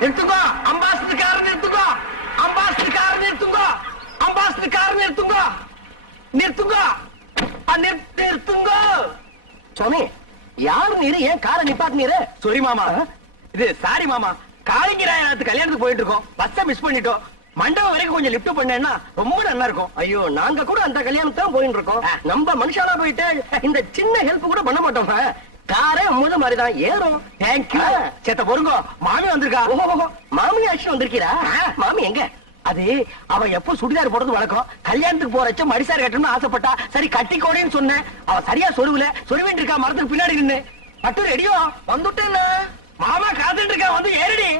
நிறுத்துங்கோ. Ambassador car நிறுத்துங்கோ. Ambassador car நிறுத்துங்கோ. Ambassador car நிறுத்துங்கோ. நிறுத்துங்கோ நிறுத்துங்கோ. சுவாமி யாரு நீரு? ஏன் காரை நிப்பாட்டினீரு சாரி மாமா. இது சாரி மாமா. காளிங்கராயநாத்து கல்யாணத்துக்கு போயிட்டு இருக்கோம் பஸ்ஸ மிஸ் பண்ணிட்டோம். மண்டபம் வரைக்கும் கொஞ்சம் லிஃப்ட் பண்ணேன்னா ரொம்ப நல்லா இருக்கும். ஐயோ நாங்க கூட அந்த கல்யாணத்துக்கு தான் போயிட்டு இருக்கோம் நம்ம மனுஷாலா போயிட்டு இந்த சின்ன ஹெல்ப் கூட பண்ண மாட்டோம் காரே முழு மாதிரிதான். ஏறும். தேங்க்யூ சேத்த பொறுங்க. மாமி வந்திருக்கா. ஓஹோ மாமி ஆச்சு வந்திருக்கீரா மாமி எங்க? அது அவ எப்ப சுடிதார் போடுறது வழக்கம்? கல்யாணத்துக்கு போறச்ச மடிசார் கட்டணும்னு ஆசைப்பட்டா சரி கட்டிக்கோடேன்னு சொன்னேன். அவ சரியா சொருவுல சொருவிட்டு இருக்கா மரத்துக்கு பின்னாடி நின்னு. பட்டு ரெடியோ. வந்துட்டேன் மாமா காத்துட்டு இருக்கா வந்து ஏறடி.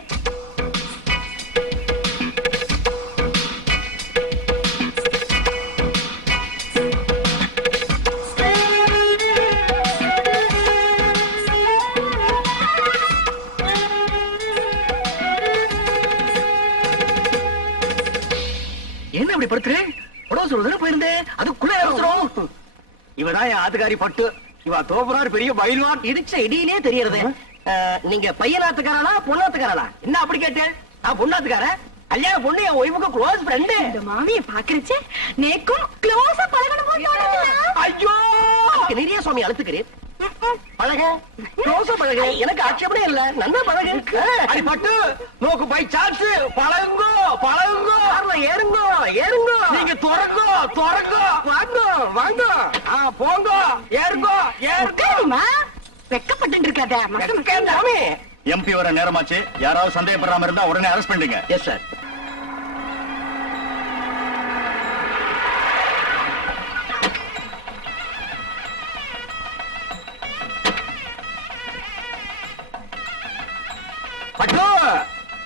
படுத்துரு உடம்பு சொல்றது போயிருந்து அதுக்குள்ள அவசரம். இவதான் என் ஆத்துக்காரி பட்டு. இவ தோப்புறாரு பெரிய பயில்வான். இடிச்ச இடியிலே தெரியறது. நீங்க பையனாத்துக்காரனா பொண்ணாத்துக்காரனா? என்ன அப்படி கேட்டேன்? நான் பொண்ணாத்துக்காரன். கல்யாண பொண்ணு என் ஒய்ஃபுக்கு க்ளோஸ் ஃப்ரெண்டு இந்த மாமிய பாக்குறச்சே நேக்கும் க்ளோஸா பழகணும்? ஐயோ! நிறைய சுவாமி அழுத்துக்கிறேன் பழக. க்ளோஸா பழக. எனக்கு ஆட்சேபனே இல்ல. நல்லா பழக. அடி பட்டு. நோக்கு பை சான்ஸ் பழகுங்கோ பழகுங்கோ. கார்ல ஏறுங்கோ ஏறுங்கோ. நீங்க துறங்கோ துறங்கோ. வாங்கோ வாங்கோ. ஆ போங்கோ. ஏறுங்கோ ஏறுங்கோ. உட்காருமா? வெக்கப்பட்டு இருக்காத எம்பி வர நேரமாச்சு. யாராவது சந்தேகப்படாம இருந்தா உடனே அரெஸ்ட் பண்ணுங்க எஸ் சார்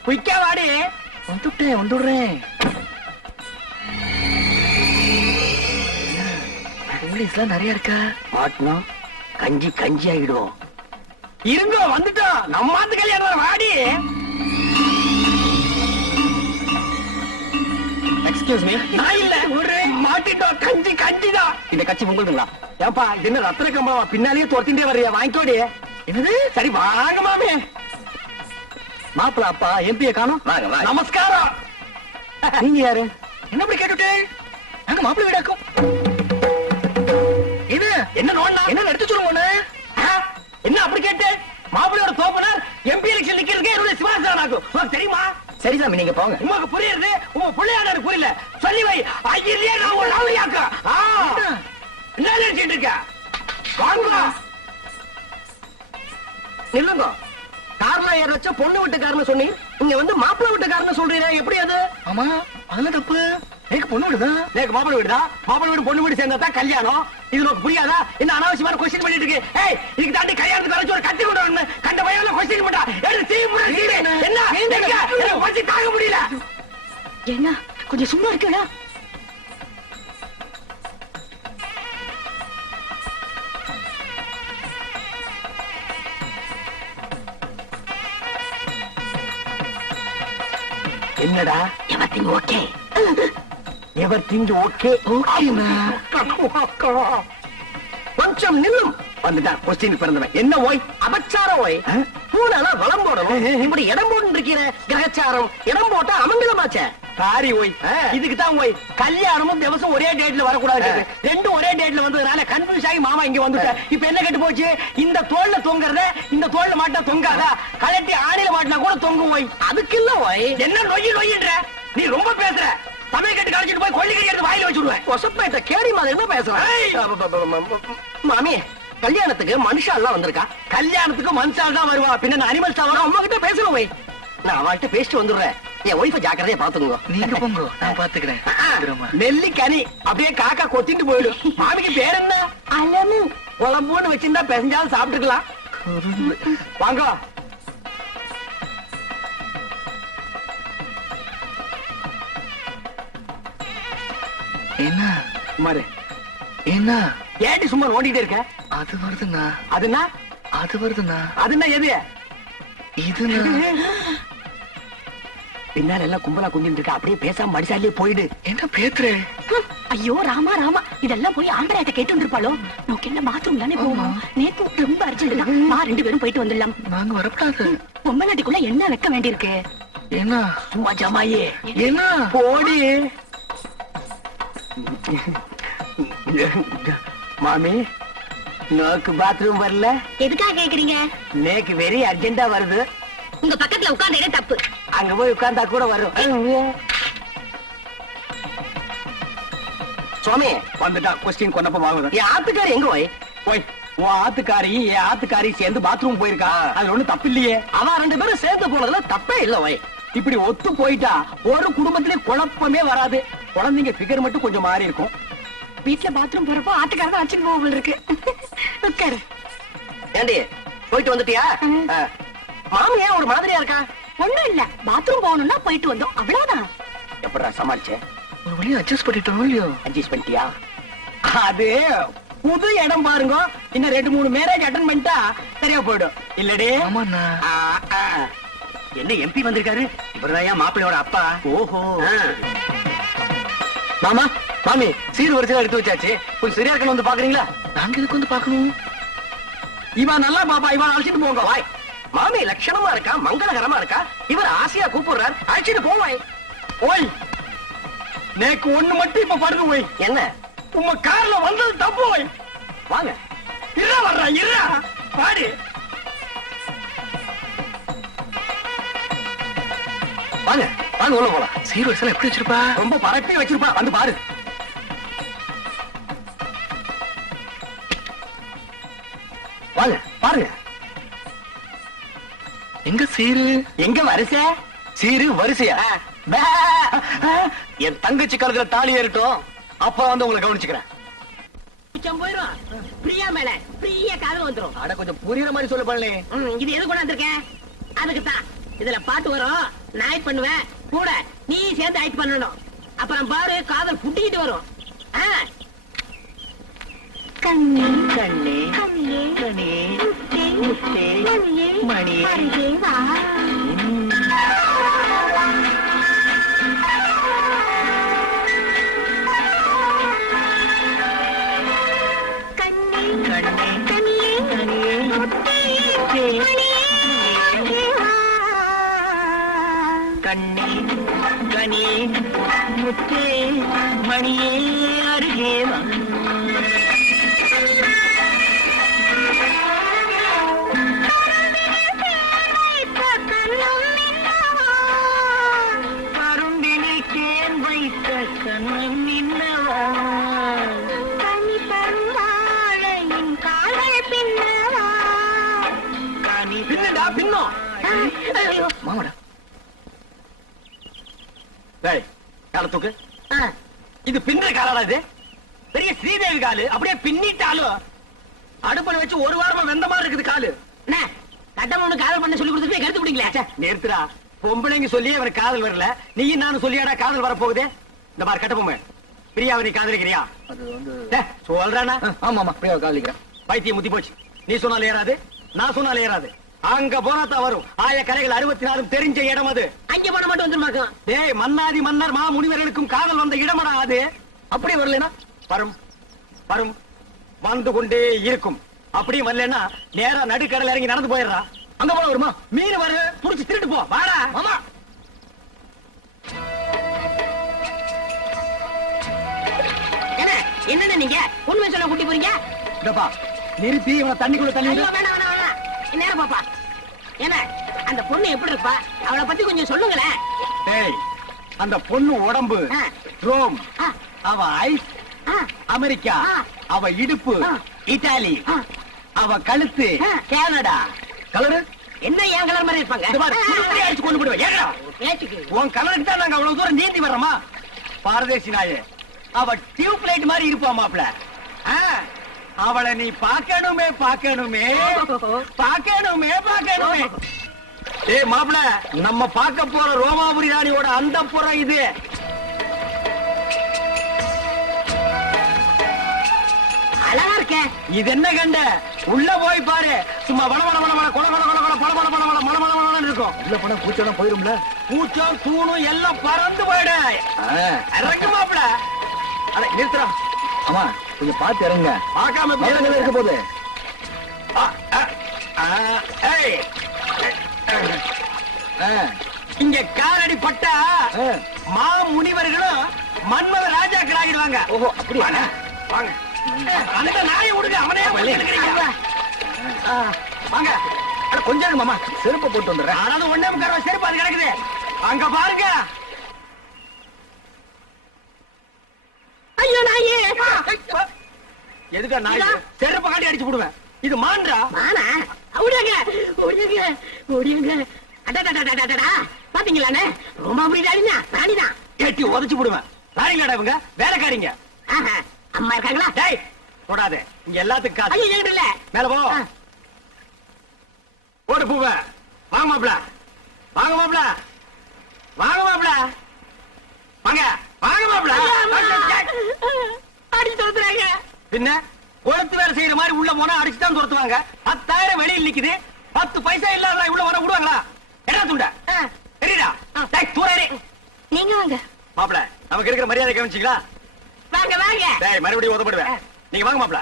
குயிக்கா வாடி. வந்துட்டேன் வந்துடுறேன். போலீஸ்லாம் நிறைய இருக்கா? மாட்டணும் கஞ்சி கஞ்சி ஆயிடுவோம் இருங்க வந்துட்டோம் நம்ம ஆத்து கல்யாணம் வாடி. எக்ஸ்கியூஸ் மீ நான் இல்ல ஒரு மாட்டிட்டோம் கஞ்சி கஞ்சி தான் இந்த கட்சி உங்களுதுங்களா ஏப்பா இது என்ன கம்பளமா பின்னாலேயே துரத்திட்டே வர்றியா? வாங்கிக்கோடி. என்னது? சரி வாங்க மாமே. மாப்பிள அப்பா எம்பிய காணும். நமஸ்காரம். நீங்க யாரு? என்ன இப்படி கேட்டுட்டு? நாங்க மாப்பிள வீடாக்கும் இது என்ன நோண்டா என்ன எடுத்து சொல்லுங்க என்ன அப்படி கேட்டு? மாப்பிள்ளையோட தோப்பனார் எம்பி எலெக்ஷன் நிக்கிறதுக்கே என்னுடைய சிவாசனாக்கும் உனக்கு தெரியுமா? சரி சாமி நீங்க போங்க. உங்களுக்கு புரியுது உங்க பிள்ளையாட புரியல. சொல்லி வை. ஐயிலே நான் உங்க லவ்லியாக்க என்ன நினைச்சிட்டு இருக்க? வாங்க நில்லுங்க. கார்ல ஏறச்ச பொண்ணு வீட்டுக்காரன்னு சொன்னீங்க நீங்க வந்து மாப்பிள்ளை வீட்டுக்காரன்னு சொல்றீங்க எப்படி அது? ஆமா அதெல்லாம் தப்பு. எனக்கு பொண்ணு வீடுதான் எனக்கு மாப்பிள்ளை வீடுதா மாப்பிள்ளை வீடு பொண்ணு வீடு சேர்ந்தா தான் கல்யாணம். இது உனக்கு புரியாதா? என்ன அனாவசியமான கொஸ்டின் பண்ணிட்டு இருக்கு. ஏய் இதுக்கு தாண்டி கல்யாணத்துக்கு வரைச்சு ஒரு கட்டி கொண்டு வரணும். கண்ட பையன் கொஸ்டின் பண்ணா எடுத்து தீ முறை என்ன? பசி தாங்க முடியல. என்ன? கொஞ்சம் சும்மா இருக்கடா என்னடா? எவர்திங் ஓகே எவர்திங் ஓகே ஓகேனா கொஞ்சம் நில்லும். வந்துட்டான் கொஸ்டின் பிறந்தவன். என்ன ஓய்? அபச்சார ஓய். பூனால வளம் போடணும். இப்படி இடம் போட்டு இருக்கிற கிரகச்சாரம் இடம் போட்டா அமங்கலமாச்சே. சாரி ஓய் இதுக்கு தான் ஓய் கல்யாணமும் திவசம் ஒரே டேட்ல வரக்கூடாது. ரெண்டும் ஒரே டேட்ல வந்ததுனால கன்ஃபியூஸ் ஆகி மாமா இங்க வந்துட்டேன் இப்ப என்ன கெட்டு போச்சு? இந்த தோல்ல தொங்குறத இந்த தோல்ல மாட்டா தொங்காதா? கலட்டி ஆணில மாட்டினா கூட தொங்கும் ஓய். அதுக்கு இல்ல ஓய். என்ன நொய்யி நொய்யின்ற? நீ ரொம்ப பேசுற. தமிழ் கட்டு கழிச்சிட்டு போய் கொள்ளி கட்டி எடுத்து வாயில வச்சுடுவேன். கொசப்பேட்ட கேடி மாதிரி தான் பேசுறேன் மாமி கல்யாணத்துக்கு மனுஷா எல்லாம் வந்திருக்கா? கல்யாணத்துக்கு மனுஷால் தான் வருவா. பின்ன அனிமல்ஸ் தான் வரும். அம்மா கிட்ட பேசணும் போய் நான் அவள்கிட்ட பேசிட்டு வந்துடுறேன். என் ஒய்ஃபை ஜாக்கிரதையா பாத்துங்க நீங்க போங்க நான் பாத்துக்கிறேன் நெல்லி கனி அப்படியே காக்கா கொத்திட்டு போயிடும். மாமிக்கு பேர் என்ன? அலமு. குழம்புன்னு வச்சிருந்தா பெசஞ்சாலும் சாப்பிட்டுக்கலாம். வாங்க. என்ன? மாரு என்ன? ஏடி சும்மா நோண்டிட்டே இருக்க. அது வருதுண்ணா. அதுனா அது வருதுண்ணா. அதுனா எது? இதுண்ணா. பின்னால எல்லாம் கும்பலா குந்திட்டு இருக்க? அப்படியே பேசாம மடிசாலே போயிடு. என்ன ஹம், ஐயோ ராமா ராமா. இதெல்லாம் போய் ஆம்பளையாட்ட கேட்டு இருப்பாளோ நோக்கு என்ன பாத்ரூம் தானே போகணும் நேத்து ரொம்ப அர்ஜென்ட் தான். வா ரெண்டு பேரும் போயிட்டு வந்துடலாம். நாங்க வரப்படாது பொம்மநாட்டிக்குள்ள என்ன வைக்க வேண்டியிருக்கு? என்ன? சும்மா ஜமாயே. என்ன? போடி. மாமி நோக்கு பாத்ரூம் வரல? எதுக்காக கேக்குறீங்க? நேக்கு வெரி அர்ஜென்டா வருது. உங்க பக்கத்துல உட்கார்ந்ததே தப்பு. அங்க போய் உட்கார்ந்தா கூட வரும். சுவாமி. வந்துட்டா. கொஸ்டின் கொன்னப்ப வாங்குது என் ஆத்துக்காரி எங்க போய்? போய். உன் ஆத்துக்காரி என் ஆத்துக்காரி சேர்ந்து பாத்ரூம் போயிருக்கா. அது ஒண்ணு தப்பு இல்லையே. அவன் ரெண்டு பேரும் சேர்ந்து போனதுல தப்பே இல்ல வை இப்படி ஒத்து போயிட்டா ஒரு குடும்பத்திலே குழப்பமே வராது. குழந்தைங்க பிகர் மட்டும் கொஞ்சம் மாறி இருக்கும். வீட்டுல பாத்ரூம் போறப்போ ஆட்டுக்காரர் தான் வச்சுட்டு போக இருக்கு. உட்காரு. ஏண்டி போயிட்டு வந்துட்டியா. மாமி ஏன் ஒரு மாதிரியா இருக்கா? ஒண்ணும் இல்ல. பாத்ரூம் போகணும்னா போயிட்டு வந்தோம். அவ்வளவுதான். எப்படா சமாளிச்ச? ஒரு வழியா அட்ஜஸ்ட் பண்ணிட்டோம் இல்லையோ? அட்ஜஸ்ட் பண்ணிட்டியா? அது புது இடம் பாருங்க. இன்னும் ரெண்டு மூணு மேரேஜ் அட்டன் பண்ணிட்டா சரியா போயிடும். இல்லடே? ஆமாண்ணா. ஆ, ஆ. என்ன எம்பி வந்திருக்காரு? இவர்தான் மாப்பிள்ளையோட அப்பா. ஓஹோ. ஆ. மாமா மாமி சீர் வரிசையில எடுத்து வச்சாச்சு. கொஞ்சம் சரியா இருக்கணும் வந்து பாக்குறீங்களா? நாங்க எதுக்கு வந்து பாக்கணும் இவன் நல்லா பாப்பா. இவன் அழைச்சிட்டு போங்க. வாய். மாமி லட்சணமா இருக்கா? மங்களகரமா இருக்கா? இவர் ஆசையா கூப்பிடுறார். அழைச்சிட்டு போவாய். ஓய். நேக்கு ஒண்ணு மட்டும் இப்ப படுது ஓய். என்ன? உங்க கார்ல வந்தது தப்பு ஓய். வாங்க. இருடா வர்றா இருடா. பாடி. வாங்க வாங்க உள்ள போலாம். சீர் வரிசையில எப்படி வச்சிருப்பா? ரொம்ப பரப்பி வச்சிருப்பா. வந்து பாரு. வாங்க பாருங்க. எங்க சீரு? எங்க வரிசை? சீரு வரிசையா. என் தங்கச்சி கழுத்துல தாலி ஏறட்டும். அப்புறம் வந்து உங்களை கவனிச்சுக்கிறேன். போயிரும். பிரியா மேல. பிரியா காதல் வந்துரும். அட கொஞ்சம் புரியுற மாதிரி சொல்லு ம், இது எது கொண்டு வந்திருக்கேன் அதுக்கு தான் இதுல பாட்டு வரும். நான் பண்ணுவேன். கூட நீ சேர்ந்து ஆக்ட் பண்ணணும். அப்புறம் பாரு காதல் புட்டிக்கிட்டு வரும். கண்ணே கண்ணே கண்ணே. முத்தே முத்தே, கண்ணே கனியே முத்தே மணியே அருகேவா மாமாடா. டேய் கால தூக்கு. இது பின்ன காலடா இது. பெரிய ஸ்ரீதேவி காலு. அப்படியே பின்னிட்டாலும் அடுப்புல வச்சு ஒரு வாரமா வெந்த மாதிரி இருக்குது காலு. அண்ணே, கட்டம் ஒண்ணு காதல் பண்ண சொல்லி கொடுத்துட்டு கருத்து பிடிக்கல நிறுத்துடா பொம்பளைங்க சொல்லி அவனுக்கு காதல் வரல. நீயும் நானும் சொல்லியாடா காதல் வர போகுது இந்த மாதிரி கட்ட பொம்மை. பிரியாவை நீ காதலிக்கிறியா? சொல்றானா? ஆமா ஆமா பிரியா காதலிக்கிறேன். பைத்தியம் முத்தி போச்சு. நீ சொன்னாலும் ஏறாது நான் சொன்னாலும் ஏறாது. அங்க போனா தான் வரும். ஆய கலைகள் அறுபத்தி நாலும் தெரிஞ்ச இடம் அது. அங்க போன மட்டும் வந்துருமாக்கும் டேய் மன்னாதி மன்னர் மா முனிவர்களுக்கும் காதல் வந்த இடமடா அது. அப்படி வரலனா வரும். வரும். வந்து கொண்டே இருக்கும். அப்படியும் வரலன்னா நேரா நடுக்கடல இறங்கி நடந்து போயிடுறா. அங்க போல வருமா? மீன் வரு புடிச்சு திருட்டு போ. வாடா. மாமா. என்ன? நீங்க? உண்மை சொல்ல கூட்டி போறீங்க? நிறுத்தி இவனை தண்ணிக்குள்ள. வேணாம் வேணாம் வேணாம். நேரம் பாப்பா. என்ன அந்த பொண்ணு எப்படி இருப்பா? அவளை பத்தி கொஞ்சம் சொல்லுங்களேன். டேய் அந்த பொண்ணு உடம்பு. ரோம் அவ ஐஸ் அமெரிக்கா. அவ இடுப்பு ஆ. அவ கழுத்து. கனடா. கலரு? என்ன ஏன் கலர் மாதிரி இருப்பாங்க? அடிச்சு கொண்டு போடுவேன் உன் கலருக்கு தான் நாங்க அவ்வளவு தூரம் நீந்தி வர்றோமா? பாரதேசி நாயே அவ டியூப் லைட் மாதிரி இருப்பா மாப்ள அவளை நீ பார்க்கணுமே பார்க்கணுமே. பார்க்கணுமே பார்க்கணுமே. ஏய் மாப்ள நம்ம பார்க்க போற ரோமாபுரி ராணியோட அந்த புறம் இது. அழகா இருக்கேன் இது என்ன கண்ட? உள்ள போய் பாரு. சும்மா வள வள வள வள கொல கொல கொல கொல பள பள பள பள மள மள மளன்னு இருக்கும். உள்ள போனா பூச்செல்லாம் போயிரும்ல? பூச்சம் தூணும் எல்லாம் பறந்து போயிடு. இறங்கு மாப்ள அட நிறுத்துறா ஆமா கொஞ்சம் பார்த்து இறங்க பார்க்காம இருக்க. ஆ, இங்க காலடி பட்டா. மா முனிவர்களும் மன்மத ராஜாக்கள் ஆகிடுவாங்க ஓஹோ, அப்படியா? வாங்க, வாங்க அந்த நாயை விடுங்க அவனே வாங்க கொஞ்சம் மாமா செருப்பை போட்டு வந்துடுறேன் ஆனாலும் ஒண்ணே முக்கால் ரூபாய் செருப்பு அது கிடக்குது அங்க பாருங்க ஐயோ நாயே எதுக்கா நாய் செருப்பு காட்டி அடிச்சு போடுவேன். இது மான்றா? வானா ஓடியாங்க ஓடியாங்க ஓடியாங்க. அடடடடடடடா பாத்தீங்களாண்ணே ரொம்ப அப்படிதாடினா ராணிதான் ஏட்டி உதச்சு போடுவேன். ராணிங்கடா இவங்க? வேலைக்காரிங்க. அம்மா இருக்காங்களா? டேய் தொடாத இங்க எல்லாத்துக்கும் காசு. ஐயோ இல்ல. மேல போ. ஓடு பூவ. வாங்க மாப்ள வாங்க மாப்ள வாங்க மாப்ள வாங்க. வாங்க மாப்ள அடி தொடுத்துறாங்க பின்ன கொளுத்து வேலை செய்யற மாதிரி உள்ள போனா அடிச்சு தான் துரத்துவாங்க. பத்தாயிரம் வெளியில் நிக்குது. பத்து பைசா இல்லாத உள்ள வர விடுவாங்களா? என்ன துண்ட? தெரியுதா? டேய் தூரே நீங்க வாங்க. மாப்ள நமக்கு இருக்கிற மரியாதை கவனிச்சிங்களா? வாங்க வாங்க. டேய் மறுபடியும் உதப்படுவேன். நீங்க வாங்க மாப்ள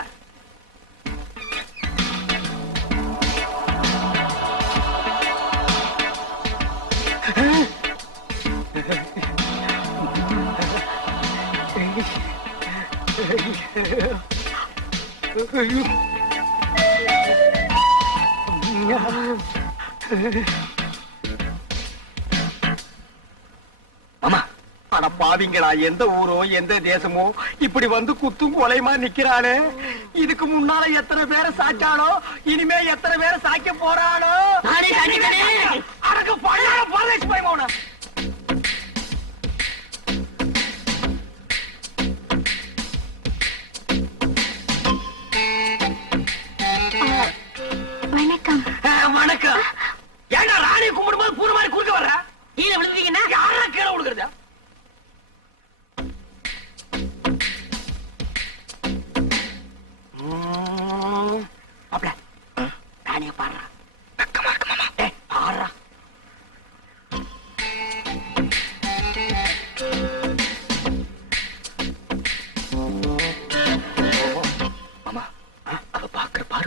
மாமா அட பாவிங்களா எந்த ஊரோ எந்த தேசமோ இப்படி வந்து குத்தும் கொலைமா நிக்கிறானே இதுக்கு முன்னால எத்தனை பேரை சாச்சானோ இனிமே எத்தனை பேரை சாய்க்க போறானோ. அடக்கு பழைய பரதேசி போய்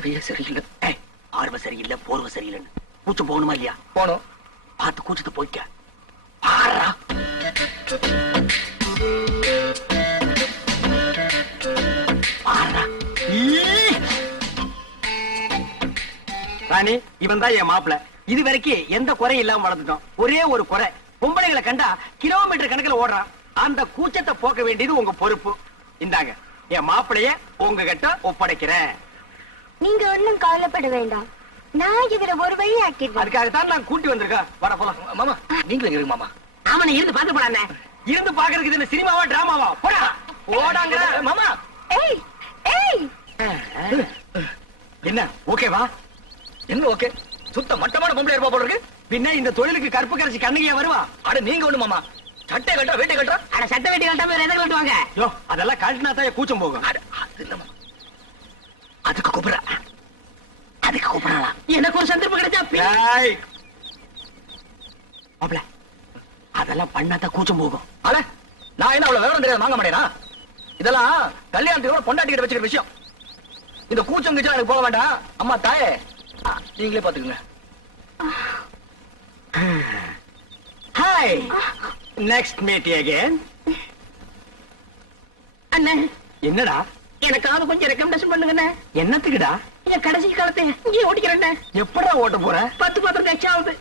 பார்வையே சரியில்லை. ஆர்வ சரியில்லை போர்வ சரியில்லைன்னு. கூச்சம் போகணுமா இல்லையா? போனோம் பார்த்து கூச்சத்தை போய்க்க. ஈ! ராணி இவன் தான் என் மாப்பிள. இது வரைக்கும் எந்த குறையும் இல்லாம வளர்ந்துட்டோம். ஒரே ஒரு குறை. பொம்பளைகளை கண்டா கிலோமீட்டர் கணக்குல ஓடுறான். அந்த கூச்சத்தை போக்க வேண்டியது உங்க பொறுப்பு. இந்தாங்க என் மாப்பிளைய உங்ககிட்ட ஒப்படைக்கிறேன். நீங்க ஒண்ணும் கவலைப்பட வேண்டாம். நான் இதுல ஒரு வழி ஆக்கிடுறேன் அதுக்காகத்தான் நான் கூட்டி வந்திருக்கேன். வர போலாம். மாமா நீங்களும் இருங்க மாமா. அவனை இருந்து பார்த்து போடானே இருந்து பாக்குறதுக்கு இது என்ன சினிமாவா டிராமாவா? போடா. போடாங்க. மாமா. ஏய் ஏய். என்ன ஓகேவா என்ன ஓகே சுத்த மட்டமான பொம்பளை இருப்பா போல இருக்கு. பின்ன இந்த தொழிலுக்கு கருப்பு கரைச்சி கண்ணுங்க வருவா? அட நீங்க ஒண்ணு மாமா. சட்டை கட்டா வேட்டை கட்டா அட சட்ட வெட்டி கட்டாம வேற எதை கட்டுவாங்க? யோ அதெல்லாம் கழட்டினா தான் கூச்சம் போகும். அட அது இல்ல மாமா அதுக்கு கூப்பிடுற. அதுக்கு கூப்பிடலாம் எனக்கு ஒரு சந்தர்ப்பம் கிடைச்சா அதெல்லாம் பண்ணாதான் கூச்சம் போகும். அட நான் என்ன அவ்வளவு விவரம் தெரியாது வாங்க மாட்டேனா இதெல்லாம் கல்யாணத்துக்கு பொண்டாட்டிக்கிட்ட வச்சுக்கிற விஷயம். இந்த கூச்சம் கிச்சம் எனக்கு போக வேண்டாம். அம்மா தாயே நீங்களே பாத்துக்கங்க ஹாய் நெக்ஸ்ட் மீட் அகைன் அண்ணே என்னடா? எனக்காவது கொஞ்சம் ரெக்கமெண்டேஷன் பண்ணுங்கண்ணே. என்னத்துக்குடா? என் கடைசி காலத்தை இங்கே ஓட்டிக்கிறேன் எப்படா ஓட்ட போற? பத்து பத்திரம் எக்ஸ்ட்ரா ஆகுது.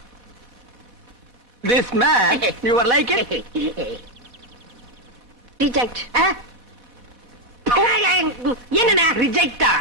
This man you are like reject என்னண்ணே ரிஜெக்டா.